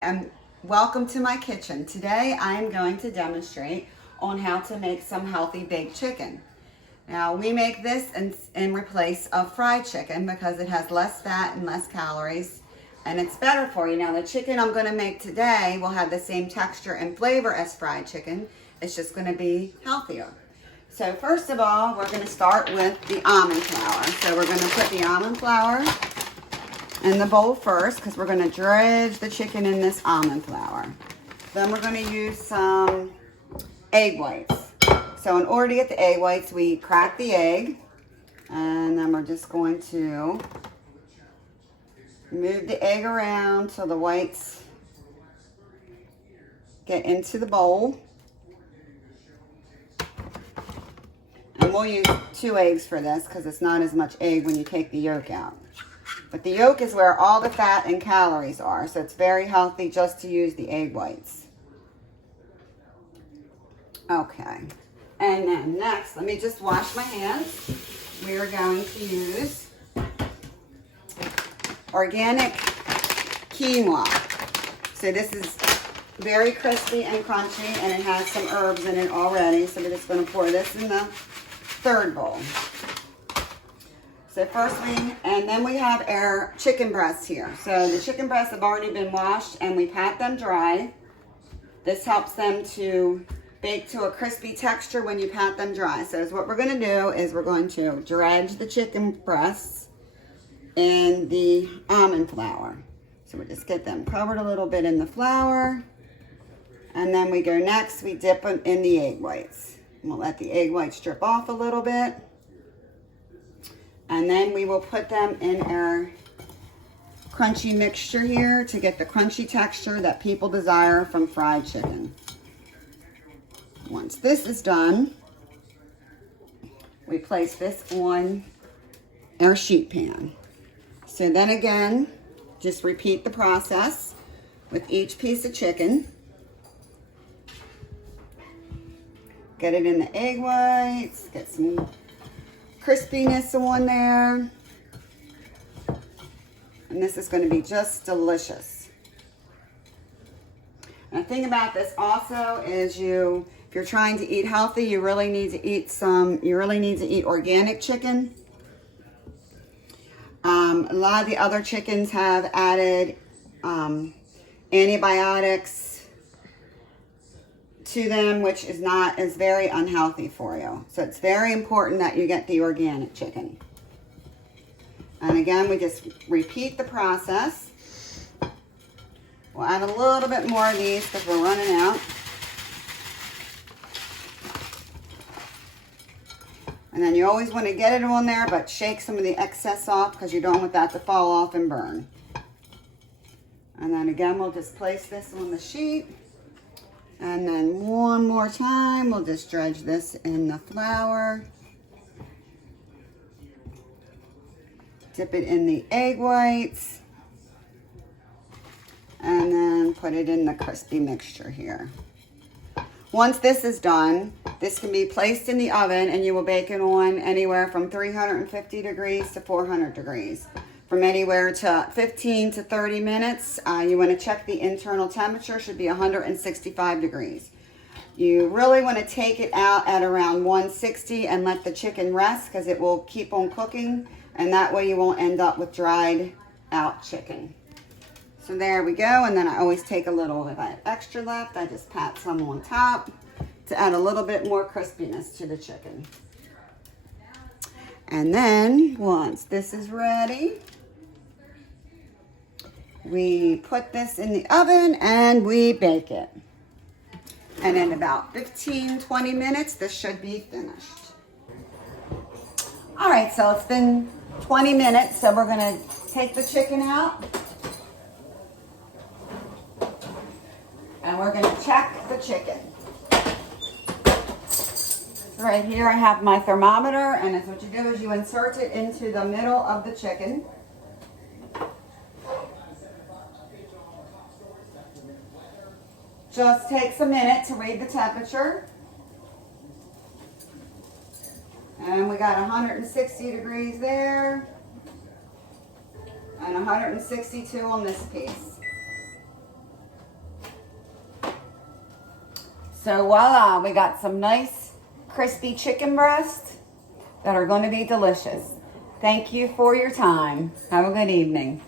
And welcome to my kitchen. Today I am going to demonstrate on how to make some healthy baked chicken. Now we make this in replace of fried chicken because it has less fat and less calories and it's better for you. Now the chicken I'm going to make today will have the same texture and flavor as fried chicken. It's just going to be healthier. So first of all, we're going to start with the almond flour. So we're going to put the almond flour in the bowl first because we're going to dredge the chicken in this almond flour. Then we're going to use some egg whites. So in order to get the egg whites, we crack the egg and then we're just going to move the egg around so the whites get into the bowl. And we'll use 2 eggs for this because it's not as much egg when you take the yolk out. But the yolk is where all the fat and calories are, so it's very healthy just to use the egg whites. Okay, and then next, let me just wash my hands. We are going to use organic quinoa. So this is very crispy and crunchy, and it has some herbs in it already. So we're just going to pour this in the 3rd bowl. So and then we have our chicken breasts here. So the chicken breasts have already been washed and we pat them dry. This helps them to bake to a crispy texture when you pat them dry. So what we're going to do is we're going to dredge the chicken breasts in the almond flour. So we just get them covered a little bit in the flour. And then we go next, we dip them in the egg whites. And we'll let the egg whites drip off a little bit. And then we will put them in our crunchy mixture here to get the crunchy texture that people desire from fried chicken. Once this is done, we place this on our sheet pan. So then again, just repeat the process with each piece of chicken. Get it in the egg whites, get some crispiness on there, and this is going to be just delicious. And the thing about this also is if you're trying to eat healthy, you really need to eat organic chicken. A lot of the other chickens have added antibiotics to them, which is very unhealthy for you. So it's very important that you get the organic chicken. And again, we just repeat the process. We'll add a little bit more of these because we're running out. And then you always want to get it on there, but shake some of the excess off because you don't want that to fall off and burn. And then again, we'll just place this on the sheet. And then one more time, we'll just dredge this in the flour. Dip it in the egg whites. And then put it in the crispy mixture here. Once this is done, this can be placed in the oven and you will bake it on anywhere from 350 degrees to 400 degrees. From anywhere to 15 to 30 minutes. You want to check the internal temperature, should be 165 degrees. You really want to take it out at around 160 and let the chicken rest because it will keep on cooking, and that way you won't end up with dried out chicken. So there we go, and then I always take a little, if I have extra left, I just pat some on top to add a little bit more crispiness to the chicken. And then once this is ready, we put this in the oven and we bake it. And in about 15-20 minutes, this should be finished. All right, so it's been 20 minutes, so we're gonna take the chicken out. And we're gonna check the chicken. Right here I have my thermometer, and it's what you do is you insert it into the middle of the chicken. Just takes a minute to read the temperature. And we got 160 degrees there. And 162 on this piece. So voila, we got some nice crispy chicken breasts that are going to be delicious. Thank you for your time. Have a good evening.